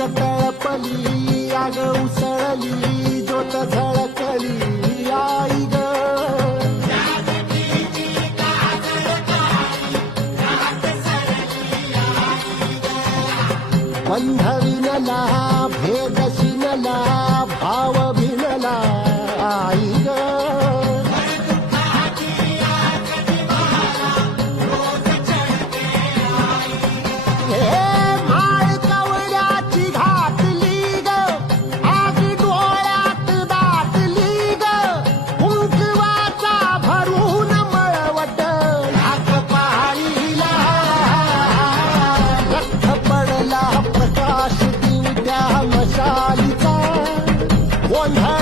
माझ्या तळपली आग उसळली ज्योत झळकली आई ग. बंध विनला भेद शिनला भाव भिनला आई one hand.